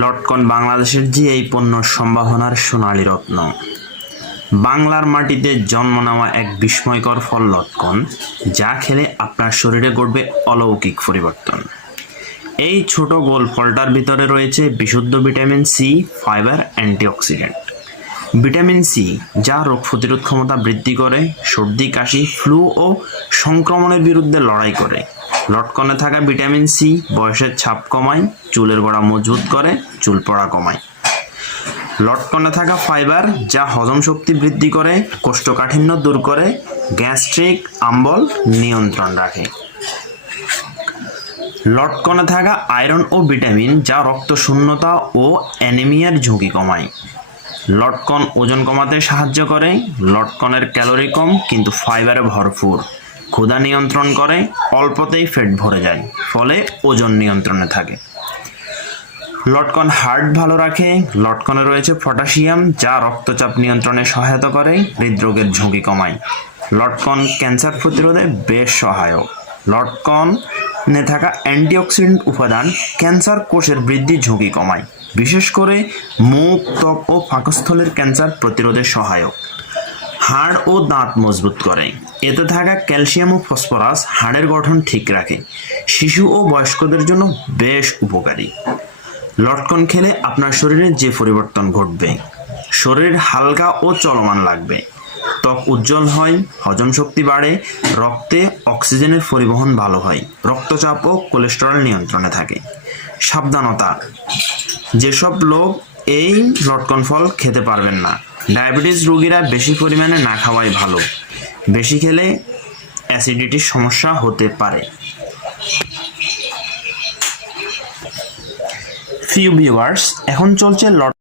লটকন বাংলাদেশের যে এই পণ্য সম্ভাবনার সোনালী রত্ন। বাংলার মাটিতে জন্ম নেওয়া এক বিস্ময়কর ফল লটকন, যা খেলে আপনার শরীরে ঘটবে অলৌকিক পরিবর্তন। এই ছোট গোল ফলটার ভিতরে রয়েছে বিশুদ্ধ vitamin C, fibre, antioxidant. Vitamin C, যা রোগ প্রতিরোধ ক্ষমতা বৃদ্ধি করে, সর্দি, কাশি, ফ্লু ও সংক্রমণের বিরুদ্ধে লড়াই করে। লটকনে থাকা ভিটামিন সি, বয়সের ছাপ কমায়, চুলের গোড়া মজবুত করে, চুল পড়া কমায়। লটকনে থাকা ফাইবার যা হজম শক্তি বৃদ্ধি করে, কোষ্ঠকাঠিন্য দূর করে, গ্যাস্ট্রিক আম্বল নিয়ন্ত্রণ রাখে। লটকনে থাকা আয়রন ও ভিটামিন যা রক্ত শূন্যতা ও অ্যানিমিয়ার ঝুঁকি কমায়। লটকন ওজন কমাতে সাহায্য করে, লটকনের ক্যালোরি কম, কিন্তু ফাইবারে ভরপুর। ক্ষুধা নিয়ন্ত্রণ করে, অল্পতেই ফ্যাট ভরে যায়, ফলে ওজন নিয়ন্ত্রণে থাকে। লটকন হার্ট ভালো রাখে, লটকনে রয়েছে পটাশিয়াম, যা রক্তচাপ নিয়ন্ত্রণে সহায়তা করে, হৃদরোগের ঝুঁকি কমায়। লটকন ক্যান্সার প্রতিরোধে বেশ সহায়ক। লটকনে থাকা অ্যান্টিঅক্সিডেন্ট উপাদান ক্যান্সার কোষের বৃদ্ধি ঝুঁকি কমায়। বিশেষ করে মুখ, ত্বক ও পাকস্থলের ক্যান্সার প্রতিরোধে সহায়ক। হাড় ও দাঁত মজবুত করে। এতে থাকা ক্যালসিয়াম ও ফসফরাস হাড়ের গঠন ঠিক রাখে। শিশু ও বয়স্কদের জন্য বেশ উপকারী। লটকন খেলে আপনার শরীরে যে পরিবর্তন ঘটবে, শরীর হালকা ও চলমান লাগবে। ত্বক উজ্জ্বল হয়, হজম শক্তি বাড়ে, রক্তে অক্সিজেনের পরিবহন ভালো হয়, রক্তচাপ ও কোলেস্টেরল নিয়ন্ত্রণে থাকে। সাবধানতা। যেসব লোক এই লটকন ফল খেতে পারবেন না ডায়াবেটিস রোগীরা বেশি পরিমাণে না খাওয়াই ভালো। বেশি খেলে অ্যাসিডিটির সমস্যা হতে পারে। ফিউ ভিউয়ার্স এখন চলছে লট